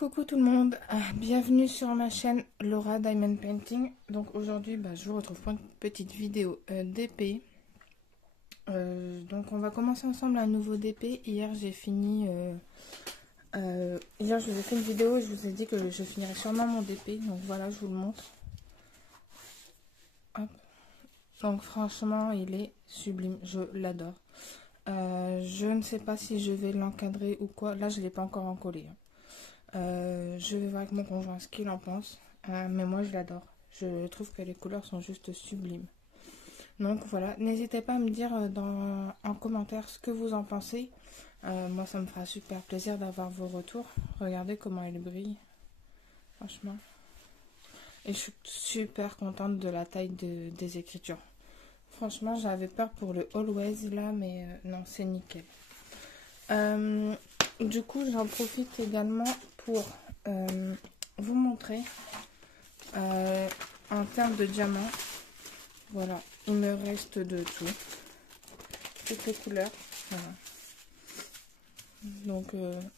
Coucou tout le monde, bienvenue sur ma chaîne Laura Diamond Painting. Donc aujourd'hui je vous retrouve pour une petite vidéo d'épée. Donc on va commencer ensemble un nouveau d'épée. Hier j'ai fini, hier je vous ai fait une vidéo et je vous ai dit que je finirais sûrement mon d'épée. Donc voilà, je vous le montre. Hop. Donc franchement il est sublime, je l'adore. Je ne sais pas si je vais l'encadrer ou quoi, là je ne l'ai pas encore encollé. Je vais voir avec mon conjoint ce qu'il en pense, mais moi je l'adore. Je trouve que les couleurs sont juste sublimes. Donc voilà, n'hésitez pas à me dire en commentaire ce que vous en pensez. Moi ça me fera super plaisir d'avoir vos retours. Regardez comment elle brille, franchement. Et je suis super contente de la taille des écritures. Franchement j'avais peur pour le Always là, mais non, c'est nickel. Du coup j'en profite également pour vous montrer en termes de diamants. Voilà, il me reste de tout, toutes les couleurs. Voilà. Donc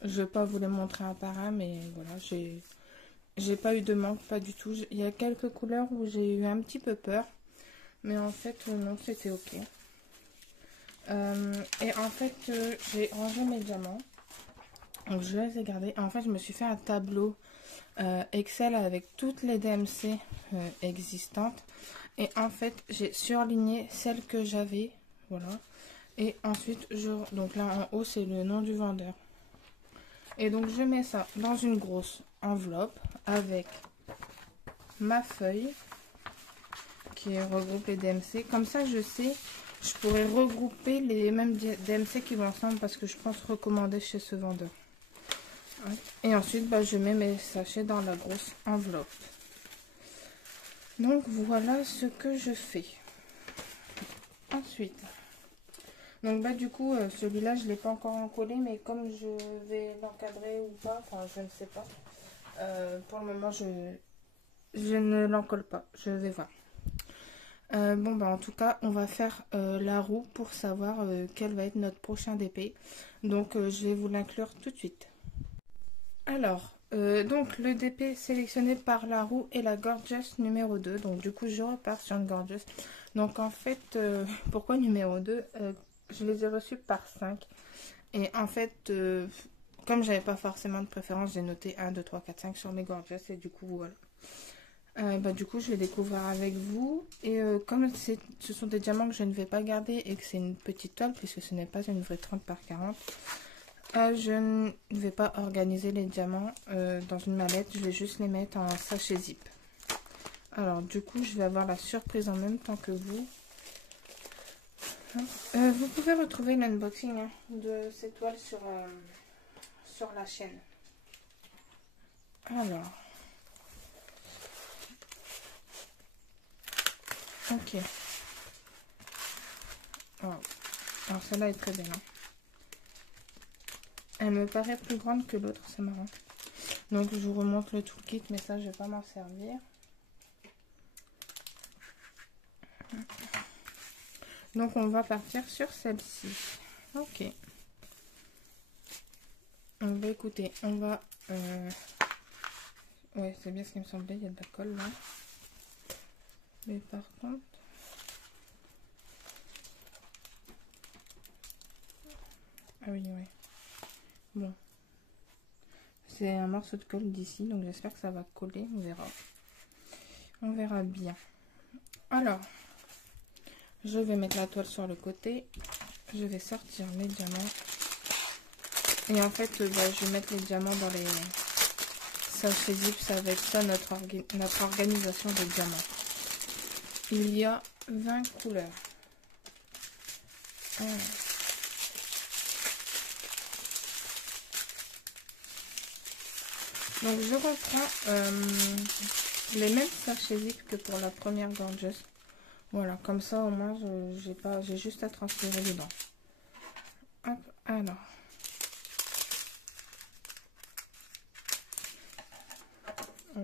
je vais pas vous les montrer un par un, mais voilà, j'ai pas eu de manque, pas du tout. Il y a quelques couleurs où j'ai eu un petit peu peur, mais en fait non, c'était ok. Et en fait j'ai rangé mes diamants, donc je les ai gardés. En fait je me suis fait un tableau Excel avec toutes les DMC existantes, et en fait j'ai surligné celles que j'avais, voilà. Et ensuite donc là en haut c'est le nom du vendeur, et donc je mets ça dans une grosse enveloppe avec ma feuille qui regroupe les DMC. Comme ça je sais, je pourrais regrouper les mêmes DMC qui vont ensemble, parce que je pense recommander chez ce vendeur. Et ensuite je mets mes sachets dans la grosse enveloppe. Donc voilà ce que je fais. Ensuite, donc du coup celui-là je l'ai pas encore encollé, mais comme je vais l'encadrer ou pas, enfin je ne sais pas. Pour le moment je ne l'encolle pas, je vais voir. En tout cas on va faire la roue pour savoir quel va être notre prochain d'épée. Donc je vais vous l'inclure tout de suite. Alors, donc le DP sélectionné par la roue est la Gorgeous numéro 2. Donc du coup je repars sur une Gorgeous. Donc en fait, pourquoi numéro 2? Je les ai reçus par 5. Et en fait, comme j'avais pas forcément de préférence, j'ai noté 1, 2, 3, 4, 5 sur mes Gorgeous. Et du coup voilà. Du coup je vais découvrir avec vous. Et comme ce sont des diamants que je ne vais pas garder et que c'est une petite toile, puisque ce n'est pas une vraie 30 par 40, je ne vais pas organiser les diamants dans une mallette, je vais juste les mettre en sachet zip. Alors du coup je vais avoir la surprise en même temps que vous. Vous pouvez retrouver l'unboxing de ces toiles sur la chaîne. Alors, ok. Alors celle-là est très belle. Elle me paraît plus grande que l'autre, c'est marrant. Donc je vous remonte le toolkit, mais ça je vais pas m'en servir. Donc on va partir sur celle-ci. Ok. Écoutez, on va... Ouais, c'est bien ce qui me semblait, il y a de la colle là. Mais par contre... Ah oui, ouais. Bon. C'est un morceau de colle d'ici, donc j'espère que ça va coller, on verra. On verra bien. Alors, je vais mettre la toile sur le côté. Je vais sortir mes diamants. Et en fait, je vais mettre les diamants dans les sachets zip. Ça va être ça notre organisation des diamants. Il y a 20 couleurs. Voilà. Donc je reprends les mêmes sachets zip que pour la première Gorgeous. Voilà, comme ça au moins j'ai juste à transférer dedans. Hop, alors.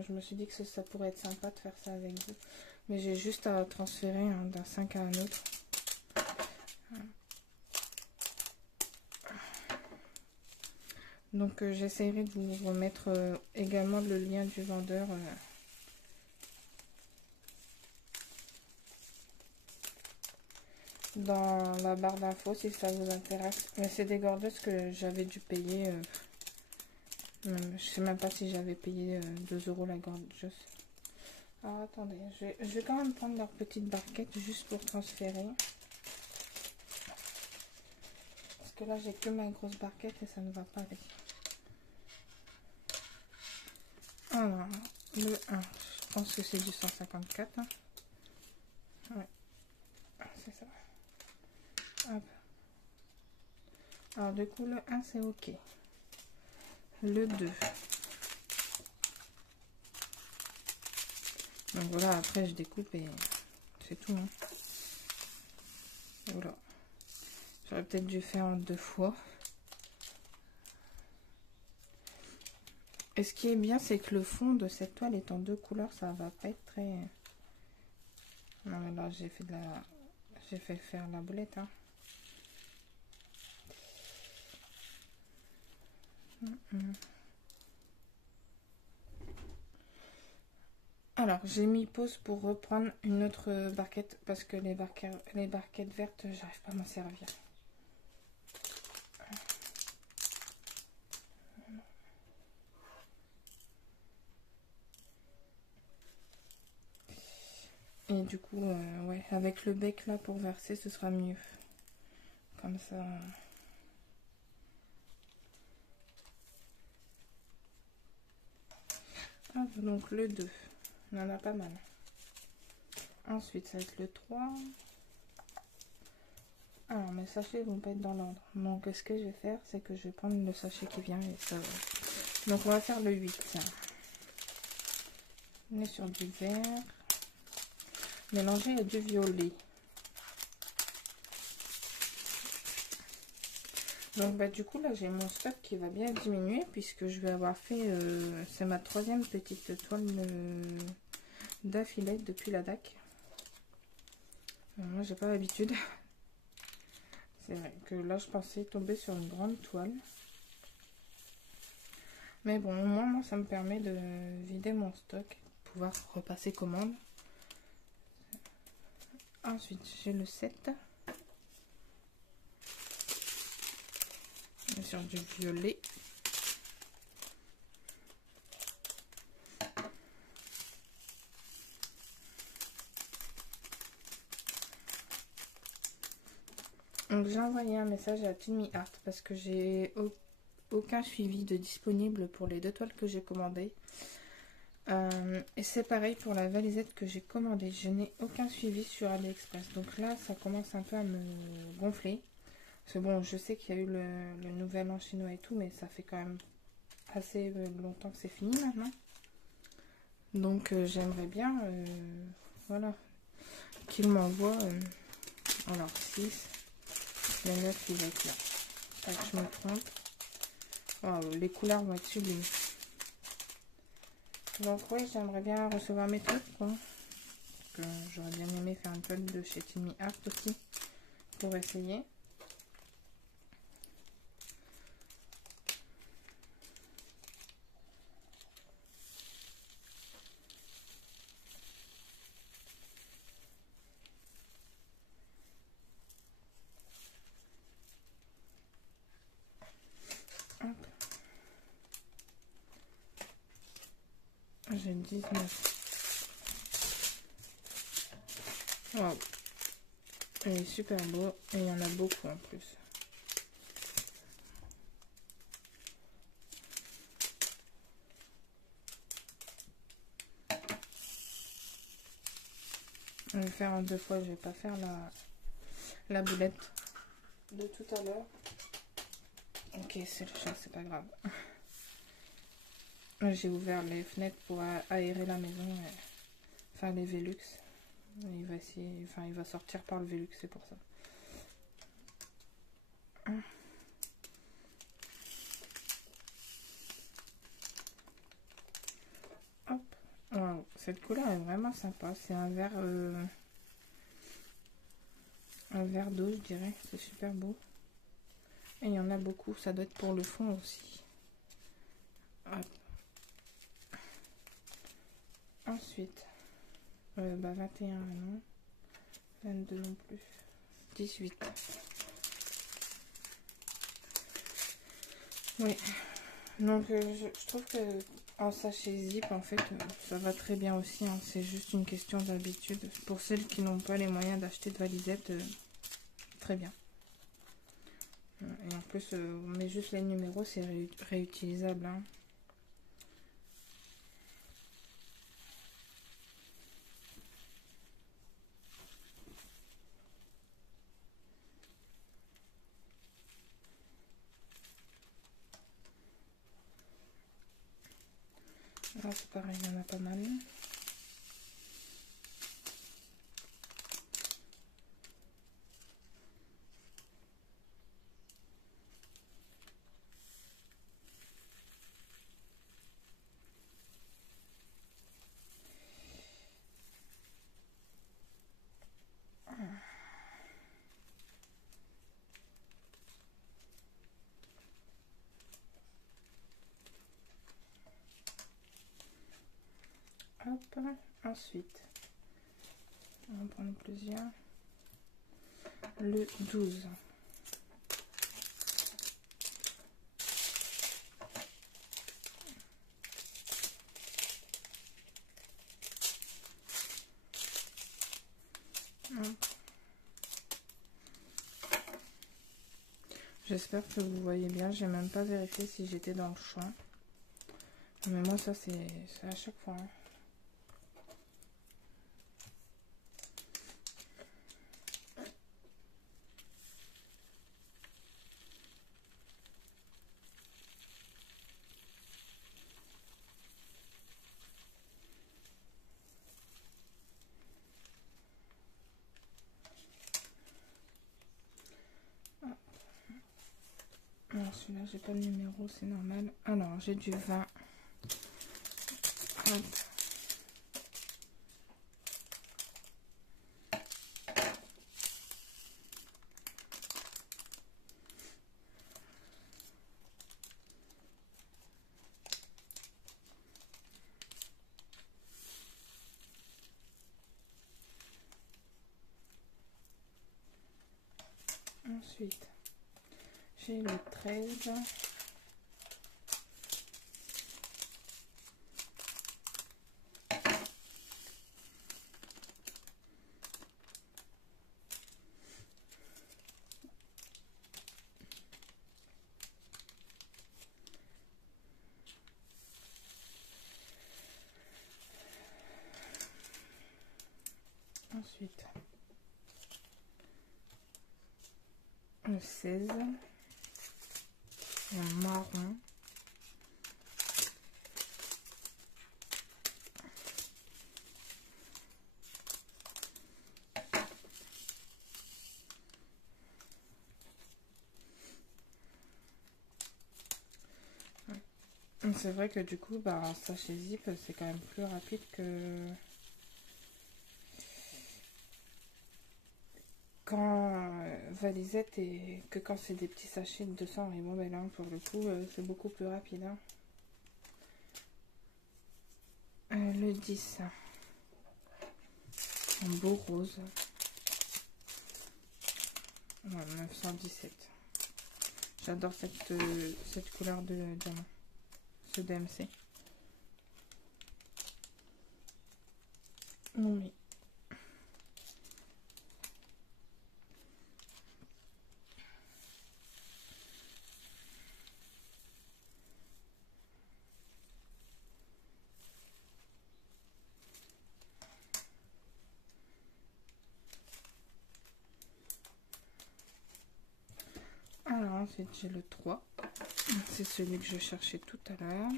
Je me suis dit que ça pourrait être sympa de faire ça avec vous. Mais j'ai juste à transférer d'un 5 à un autre. Donc j'essaierai de vous remettre également le lien du vendeur dans la barre d'infos si ça vous intéresse. Mais c'est des gordeuses que j'avais dû payer. Je sais même pas si j'avais payé 2 € la gorgeuse. Alors attendez, je vais quand même prendre leur petite barquette juste pour transférer. Parce que là j'ai que ma grosse barquette et ça ne va pas aller. Alors, le 1, je pense que c'est du 154. Hein. Ouais, c'est ça. Hop. Alors du coup le 1 c'est ok. Le 2. Donc voilà, après je découpe et c'est tout. Hein. Voilà. J'aurais peut-être dû faire en 2 fois. Et ce qui est bien, c'est que le fond de cette toile est en 2 couleurs, ça va pas être très... Non mais là j'ai fait de la... J'ai fait faire la boulette. Hein. Alors, j'ai mis pause pour reprendre une autre barquette parce que les barquettes vertes, j'arrive pas à m'en servir. Et du coup, ouais, avec le bec là pour verser, ce sera mieux. Comme ça. Hop, donc le 2. On en a pas mal. Ensuite, ça va être le 3. Alors, mes sachets vont pas être dans l'ordre. Donc, ce que je vais faire, c'est que je vais prendre le sachet qui vient et ça va. Donc, on va faire le 8. On est sur du vert. Mélanger à du violet. Donc, bah, du coup, là, j'ai mon stock qui va bien diminuer puisque je vais avoir fait... c'est ma 3e petite toile d'affilée depuis la DAC. Moi, j'ai pas l'habitude. C'est vrai que là, je pensais tomber sur une grande toile. Mais bon, au moins, moi, ça me permet de vider mon stock, pouvoir repasser commande. Ensuite, j'ai le 7. Sur du violet. Donc, j'ai envoyé un message à Timmy Art parce que j'ai aucun suivi de disponible pour les 2 toiles que j'ai commandées. Et c'est pareil pour la valisette que j'ai commandée. Je n'ai aucun suivi sur AliExpress. Donc là, ça commence un peu à me gonfler. Parce que bon, je sais qu'il y a eu le nouvel an chinois et tout, mais ça fait quand même assez longtemps que c'est fini maintenant. Donc j'aimerais bien, voilà, qu'il m'envoie, alors 6, le 9 il va être là. Pas que je me trompe. Wow, les couleurs vont être sublimes. Donc oui, j'aimerais bien recevoir mes trucs, quoi. J'aurais bien aimé faire une toile de chez Timmy Art aussi, pour essayer. J'ai 19. Wow. Il est super beau et il y en a beaucoup en plus. Je vais faire en 2 fois, je vais pas faire la boulette de tout à l'heure. Ok, c'est le chat, c'est pas grave. J'ai ouvert les fenêtres pour aérer la maison, enfin les Velux. Il va essayer, enfin il va sortir par le Velux, c'est pour ça. Hop. Wow, cette couleur est vraiment sympa. C'est un vert d'eau, je dirais. C'est super beau. Et il y en a beaucoup. Ça doit être pour le fond aussi. Hop. Ensuite, 21 non, 22 non plus, 18. Oui, donc je trouve que en sachet zip, en fait, ça va très bien aussi, hein. C'est juste une question d'habitude. Pour celles qui n'ont pas les moyens d'acheter de valisettes, très bien. Et en plus, on met juste les numéros, c'est réutilisable, hein. Là, c'est pareil, il y en a pas mal. Hop, ensuite, on va en prendre plusieurs. Le 12. J'espère que vous voyez bien. J'ai même pas vérifié si j'étais dans le champ. Mais moi, ça, c'est à chaque fois, hein. Non, celui-là, j'ai pas de numéro, c'est normal. Alors, j'ai du 20. Hop. Ensuite, j'ai le 13. Ensuite, le 16. En marron. C'est vrai que du coup, bah, sachet zip, c'est quand même plus rapide quand valisette et que quand c'est des petits sachets de 200 et bon, ben là, pour le coup, c'est beaucoup plus rapide, hein. Le 10. En beau rose. Ouais, 917. J'adore cette couleur de diamant. Ce DMC. Non mais. Alors ensuite j'ai le 3. C'est celui que je cherchais tout à l'heure.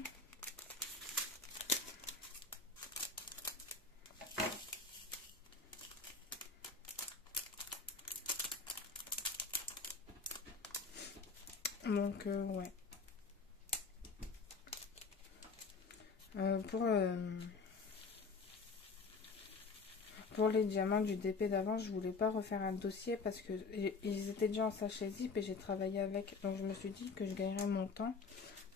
Donc ouais. Pour les diamants du DP d'avant, je voulais pas refaire un dossier parce que ils étaient déjà en sachet zip et j'ai travaillé avec. Donc je me suis dit que je gagnerais mon temps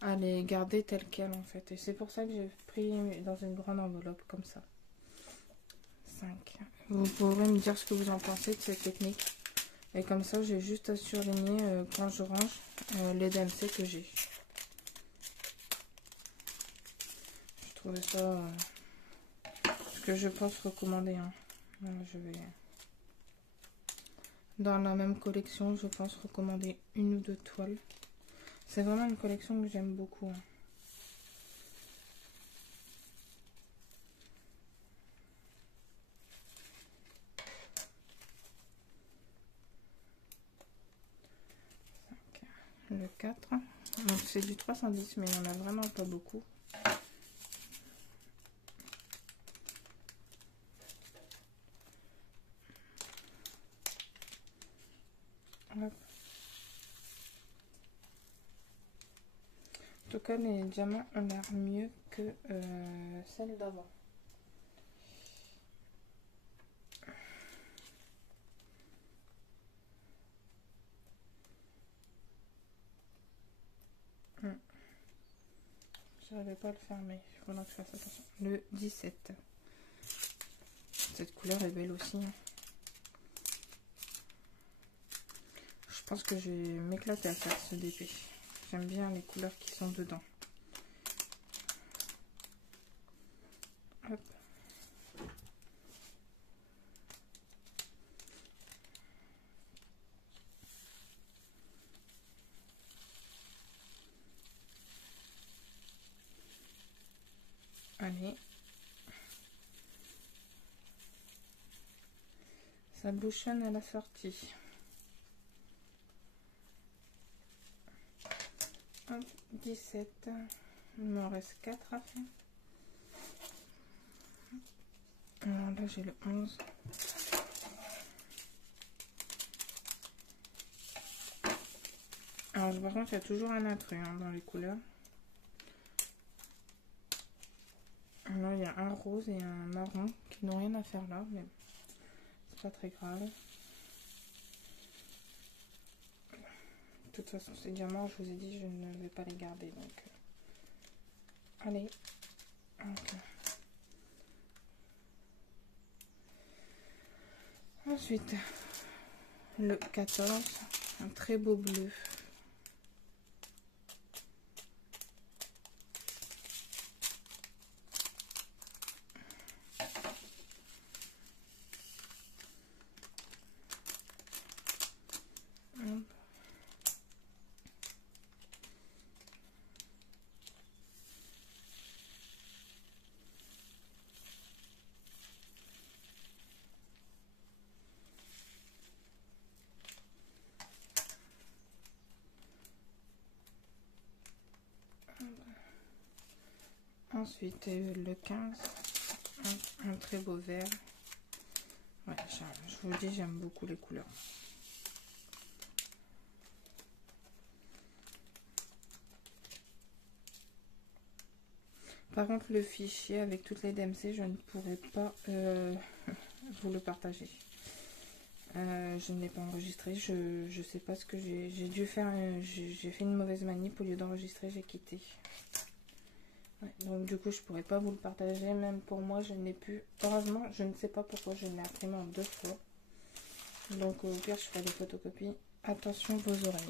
à les garder telles quelles en fait. Et c'est pour ça que j'ai pris dans une grande enveloppe comme ça. 5. Vous pourrez me dire ce que vous en pensez de cette technique. Et comme ça, j'ai juste à surligner quand je range les DMC que j'ai. Je trouvais ça ce que je pense recommander. Hein. Voilà, je vais dans la même collection, je pense recommander une ou deux toiles. C'est vraiment une collection que j'aime beaucoup. Hein. Le 4. Donc c'est du 310, mais il n'y en a vraiment pas beaucoup. Hop. En tout cas, les diamants ont l'air mieux que celles d'avant. Je n'arrivais pas à le fermer. Il faudra que je fasse attention. Le 17. Cette couleur est belle aussi. Hein. Je pense que je vais m'éclater à faire ce DP. J'aime bien les couleurs qui sont dedans. Hop. Allez. Ça bouchonne à la sortie. Hop, 17. Il me reste 4 à faire. Alors là, j'ai le 11. Alors, par contre, il y a toujours un intrus hein, dans les couleurs. Là, il y a un rose et un marron qui n'ont rien à faire là, mais c'est pas très grave. De toute façon, ces diamants, je vous ai dit, je ne vais pas les garder. Donc, allez. Okay. Ensuite, le 14, un très beau bleu. Ensuite, le 15, un très beau vert. Ouais, je vous dis, j'aime beaucoup les couleurs. Par contre, le fichier avec toutes les DMC, je ne pourrais pas vous le partager. Je ne l'ai pas enregistré, je sais pas ce que j'ai dû faire. J'ai fait une mauvaise manip, au lieu d'enregistrer, j'ai quitté. Ouais, donc du coup, je pourrais pas vous le partager, même pour moi, je n'ai plus. Heureusement, je ne sais pas pourquoi je l'ai imprimé en 2 fois. Donc au pire, je ferai des photocopies. Attention vos oreilles.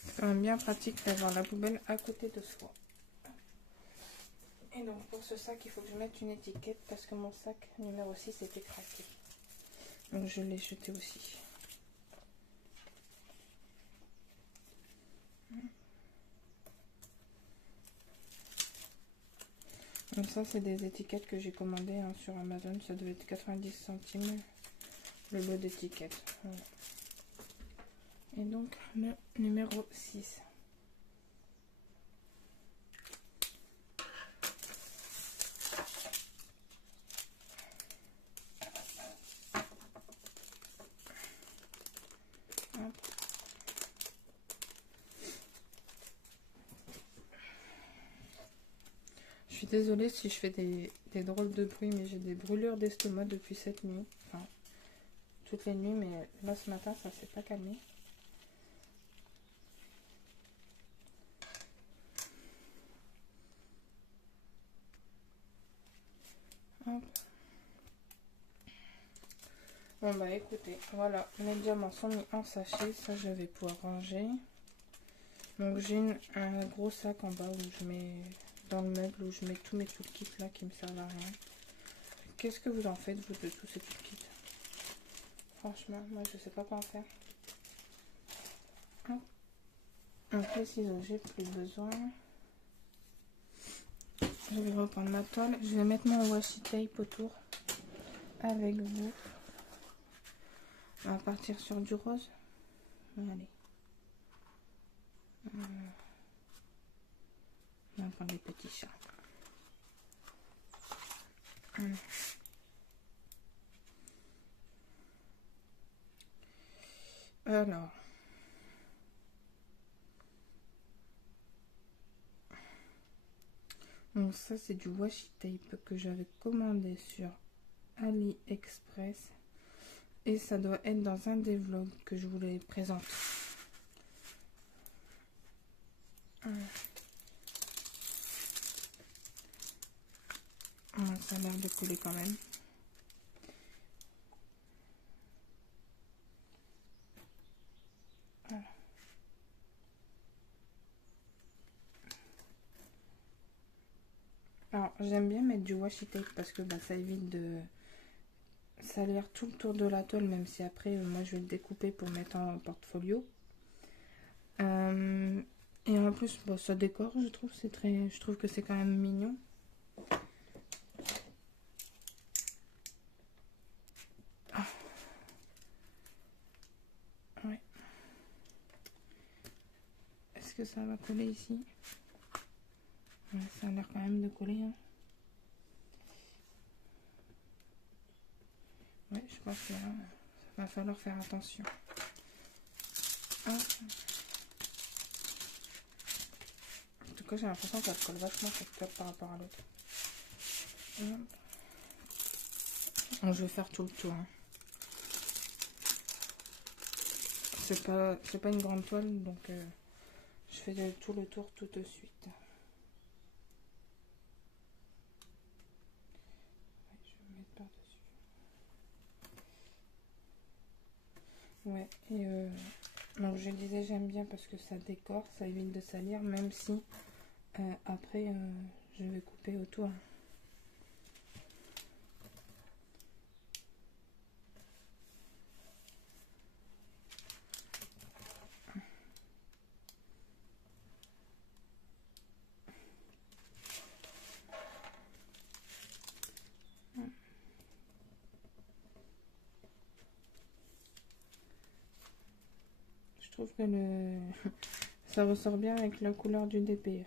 C'est quand même bien pratique d'avoir la poubelle à côté de soi. Et donc pour ce sac, il faut que je mette une étiquette parce que mon sac numéro 6 était craqué. Donc je l'ai jeté aussi. Donc ça, c'est des étiquettes que j'ai commandées hein, sur Amazon. Ça devait être 90 centimes le lot d'étiquettes. Voilà. Et donc le numéro 6. suis désolée si je fais des drôles de bruit, mais j'ai des brûlures d'estomac depuis cette nuit. Enfin, toutes les nuits, mais là ce matin ça s'est pas calmé. Hop. Bon bah écoutez, voilà, mes diamants sont mis en sachet, ça je vais pouvoir ranger. Donc j'ai un gros sac en bas où je mets dans le meuble, où je mets tous mes toolkits là qui me servent à rien. Qu'est-ce que vous en faites vous de tous ces toolkits? Franchement, moi je sais pas quoi en faire. Hop. Donc les ciseaux, j'ai plus besoin. Je vais reprendre ma toile, je vais mettre mon washi tape autour avec vous. On va partir sur du rose. Allez. On va prendre les petits chats. Alors. Donc ça c'est du washi tape que j'avais commandé sur AliExpress. Et ça doit être dans un des vlogs que je vous les présente. Ça a l'air de coller quand même. Voilà. Alors j'aime bien mettre du washi tape parce que bah, ça évite de salir tout le tour de la toile, même si après moi je vais le découper pour mettre en portfolio. Et en plus bon, ça décore, je trouve que c'est quand même mignon. Ouais. Est-ce que ça va coller ici? Ouais, ça a l'air quand même de coller. Hein. Ouais, je pense que là, va falloir faire attention. Ah. En tout cas, j'ai l'impression que ça colle vachement cette toile par rapport à l'autre. Donc, je vais faire tout le tour. Hein. C'est pas une grande toile, donc je fais tout le tour tout de suite. Je vais mettre par-dessus. Ouais, et donc je disais j'aime bien parce que ça décore, ça évite de salir, même si après je vais couper autour. Je trouve que ça ressort bien avec la couleur du DP.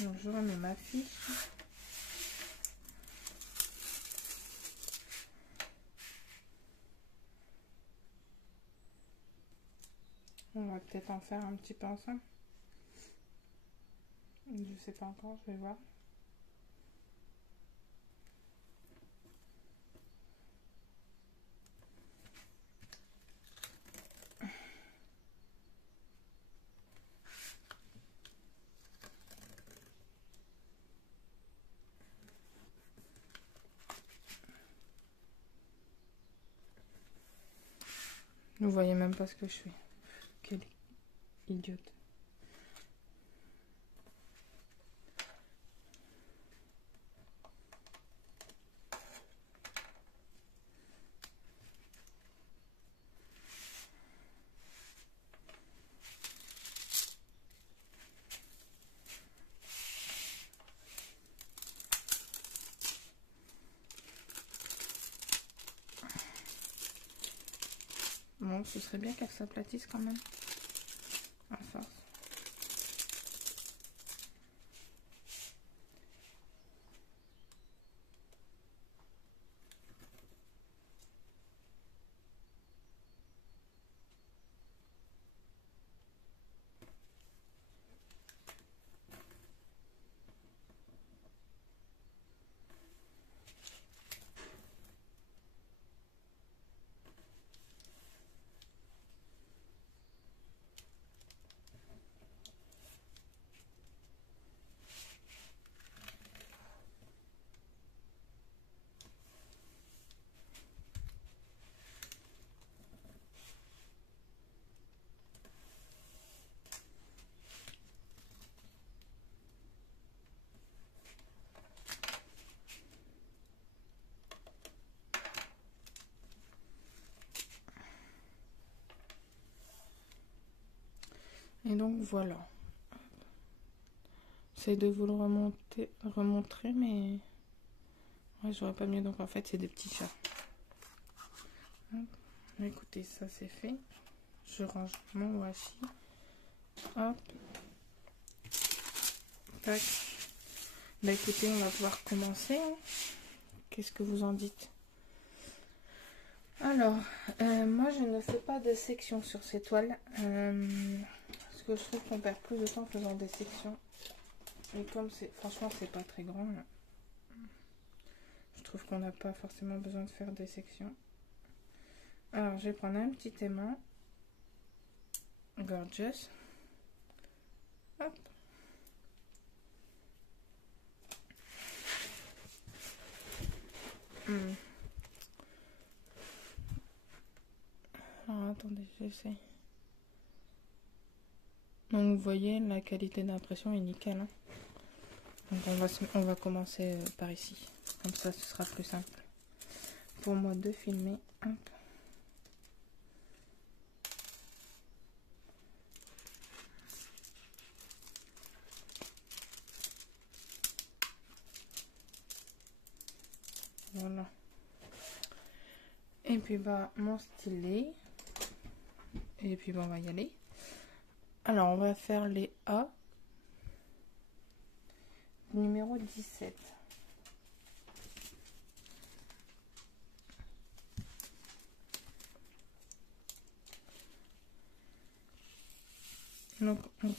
Donc je remets ma fiche. On va peut-être en faire un petit peu ensemble. Je sais pas encore, je vais voir. Vous voyez même pas ce que je fais. Quelle idiote. Bon, ce serait bien qu'elle s'aplatisse quand même. À force. Et donc voilà. J'essaie de vous le remontrer, mais ouais, j'aurais pas mieux. Donc en fait, c'est des petits chats. Écoutez, ça c'est fait. Je range mon washi. Hop. Tac. Bah écoutez, on va pouvoir commencer. Hein. Qu'est-ce que vous en dites? Alors, moi je ne fais pas de section sur ces toiles. Parce que je trouve qu'on perd plus de temps en faisant des sections. Et comme c'est, franchement, c'est pas très grand. Je trouve qu'on n'a pas forcément besoin de faire des sections. Alors, je vais prendre un petit aimant. Gorgeous. Hop. Alors, attendez, j'essaie. Donc, vous voyez, la qualité d'impression est nickel. Hein. Donc, on va commencer par ici. Comme ça, ce sera plus simple pour moi de filmer. Hop. Voilà. Et puis bah mon stylet. Et puis bah, on va y aller. Alors on va faire les A. Numéro 17. Donc on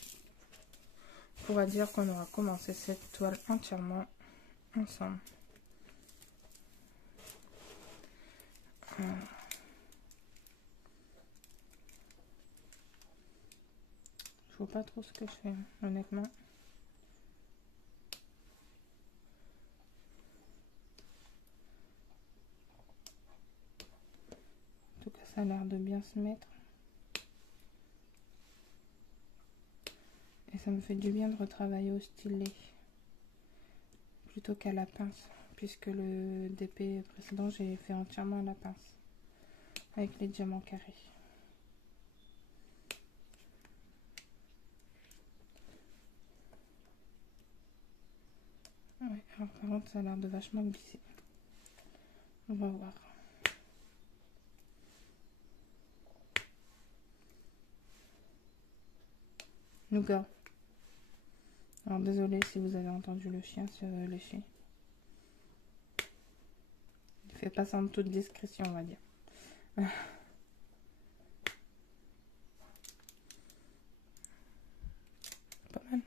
pourra dire qu'on aura commencé cette toile entièrement ensemble. Je vois pas trop ce que je fais, honnêtement. En tout cas, ça a l'air de bien se mettre. Et ça me fait du bien de retravailler au stylet plutôt qu'à la pince, puisque le DP précédent, j'ai fait entièrement à la pince avec les diamants carrés. Ouais, alors par contre, ça a l'air de vachement glisser. On va voir. Nougat. Alors désolé si vous avez entendu le chien se lécher. Il fait pas ça en toute discrétion, on va dire. Pas mal.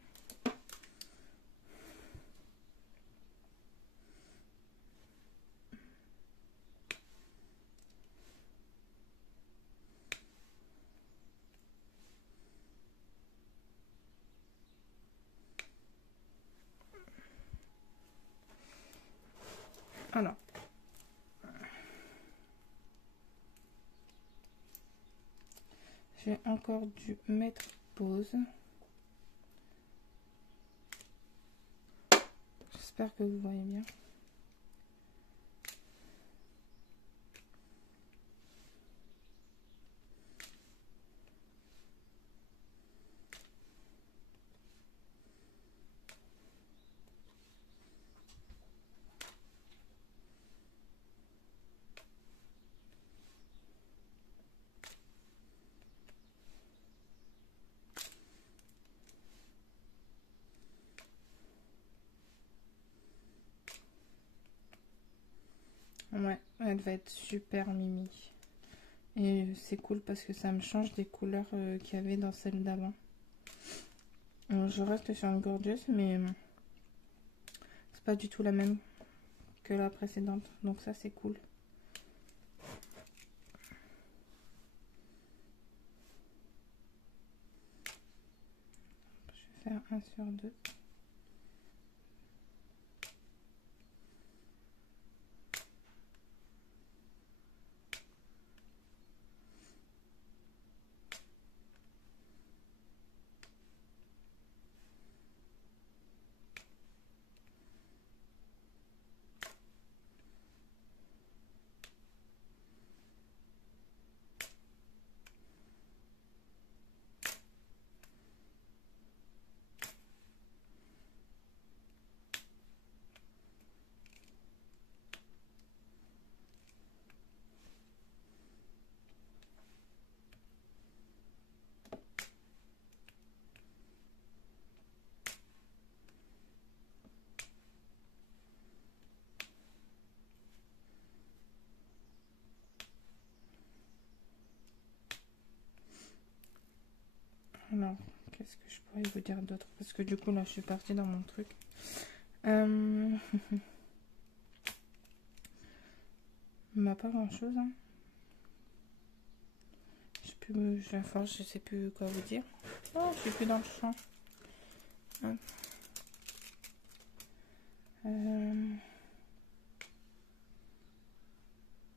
Alors. J'ai encore dû mettre pause. J'espère que vous voyez bien. Ouais, elle va être super mimi. Et c'est cool parce que ça me change des couleurs qu'il y avait dans celle d'avant. Je reste sur une gorgeous, mais c'est pas du tout la même que la précédente. Donc ça, c'est cool. Je vais faire 1 sur 2. Qu'est-ce que je pourrais vous dire d'autre? Parce que du coup, là, je suis partie dans mon truc. Bah, pas grand-chose. Hein. Je sais plus quoi vous dire. Oh, je suis plus dans le champ. Hop.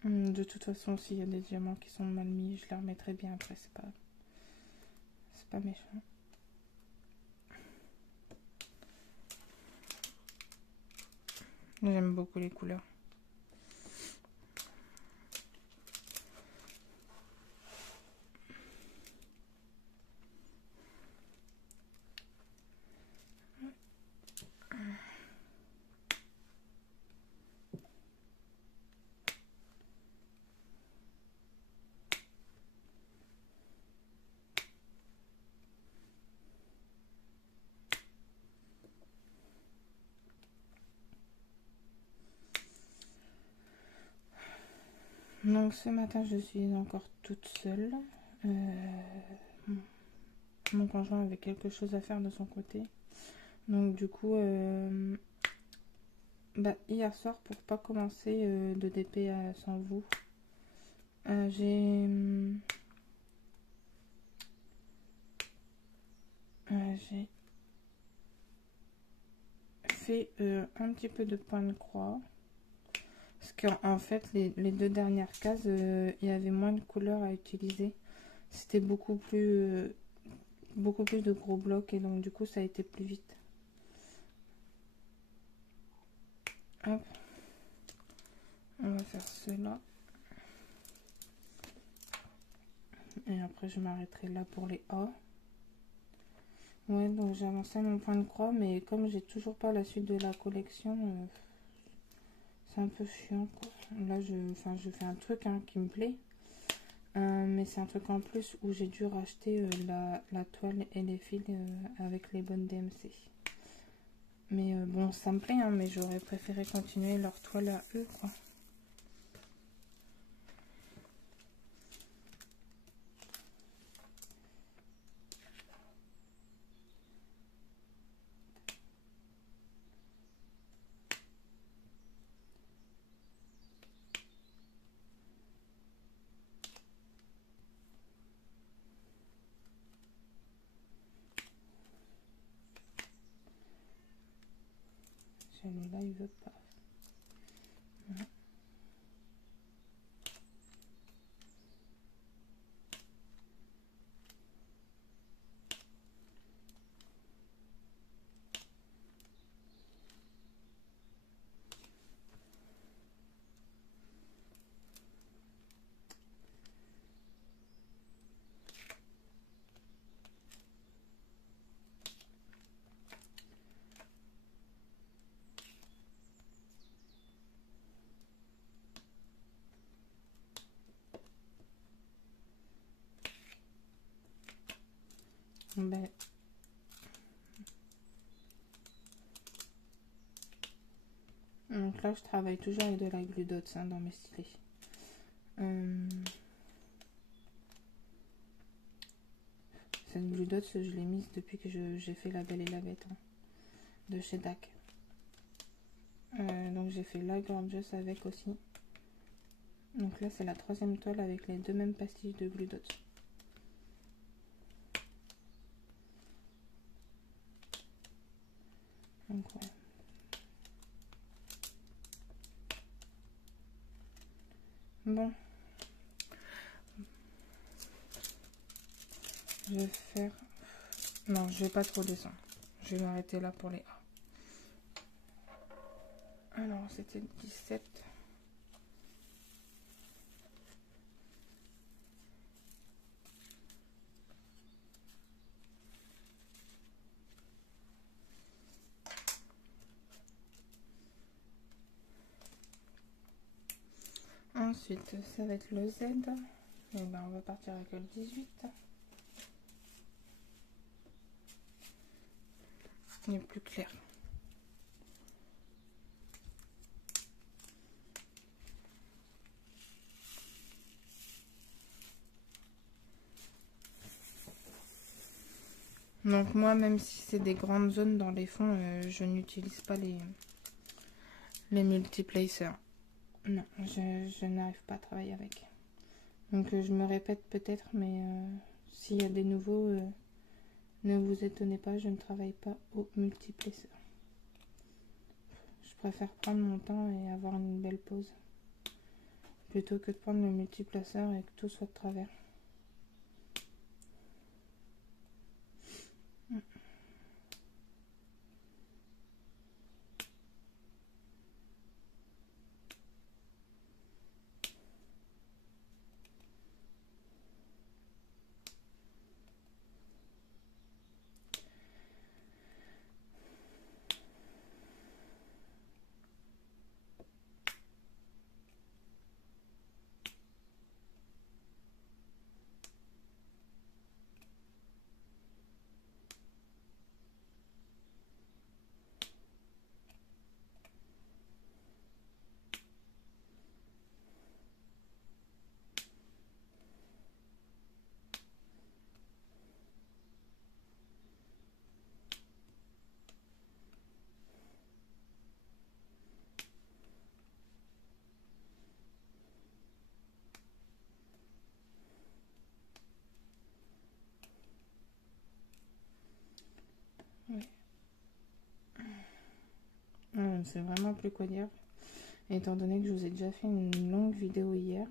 De toute façon, s'il y a des diamants qui sont mal mis, je les remettrai bien après. C'est pas méchant. J'aime beaucoup les couleurs. Donc ce matin, je suis encore toute seule. Mon conjoint avait quelque chose à faire de son côté. Donc du coup, bah, hier soir, pour pas commencer de DP sans vous, j'ai fait un petit peu de point de croix. Parce qu'en fait, les deux dernières cases, il y avait moins de couleurs à utiliser. C'était beaucoup plus de gros blocs et donc du coup, ça a été plus vite. Hop. On va faire cela. Et après, je m'arrêterai là pour les A. Ouais, donc j'ai avancé mon point de croix, mais comme j'ai toujours pas la suite de la collection, c'est un peu chiant, quoi. Là, je fais un truc hein, qui me plaît. Mais c'est un truc en plus où j'ai dû racheter la toile et les fils avec les bonnes DMC. Mais bon, ça me plaît, hein, mais j'aurais préféré continuer leur toile à eux, quoi. Celui-là, il veut pas. Ouais. Ben, donc là, je travaille toujours avec de la glue dots hein, dans mes stylés. Cette glue dots, je l'ai mise depuis que j'ai fait La Belle et la Bête hein, de chez DAC. Donc j'ai fait la Gorgeous avec aussi. Donc là, c'est la troisième toile avec les deux mêmes pastilles de glue dots. Donc ouais. Bon. Je vais faire... Non, je vais pas trop descendre. Je vais m'arrêter là pour les A. Alors, c'était 17. Ensuite, ça va être le Z. Et ben, on va partir avec le 18. Il est plus clair. Donc moi, même si c'est des grandes zones dans les fonds, je n'utilise pas les multiplacers. Non, je n'arrive pas à travailler avec. Donc je me répète peut-être, mais s'il y a des nouveaux, ne vous étonnez pas, je ne travaille pas au multiplacer. Je préfère prendre mon temps et avoir une belle pause, plutôt que de prendre le multiplacer et que tout soit de travers. Oui. Je ne sais vraiment plus quoi dire, étant donné que je vous ai déjà fait une longue vidéo hier.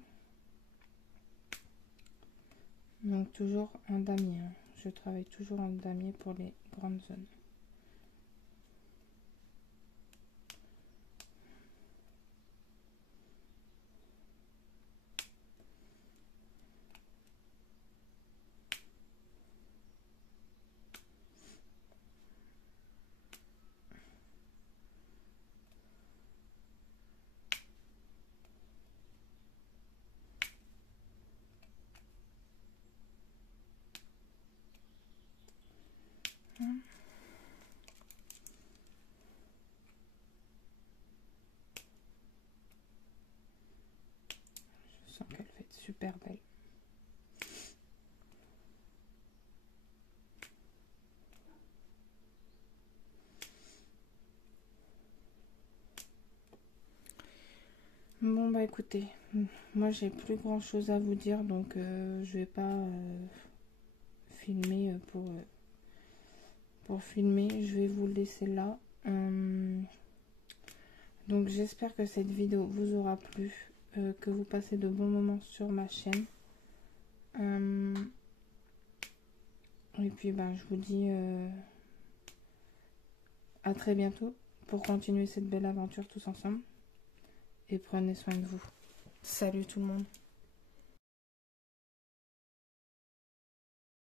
Donc toujours en damier, hein. Je travaille toujours en damier pour les grandes zones. Je sens qu'elle va être super belle. Bon bah écoutez, moi j'ai plus grand chose à vous dire, donc je vais pas filmer pour filmer, je vais vous laisser là. Donc j'espère que cette vidéo vous aura plu, que vous passez de bons moments sur ma chaîne. Et puis ben, je vous dis à très bientôt pour continuer cette belle aventure tous ensemble. Et prenez soin de vous. Salut tout le monde.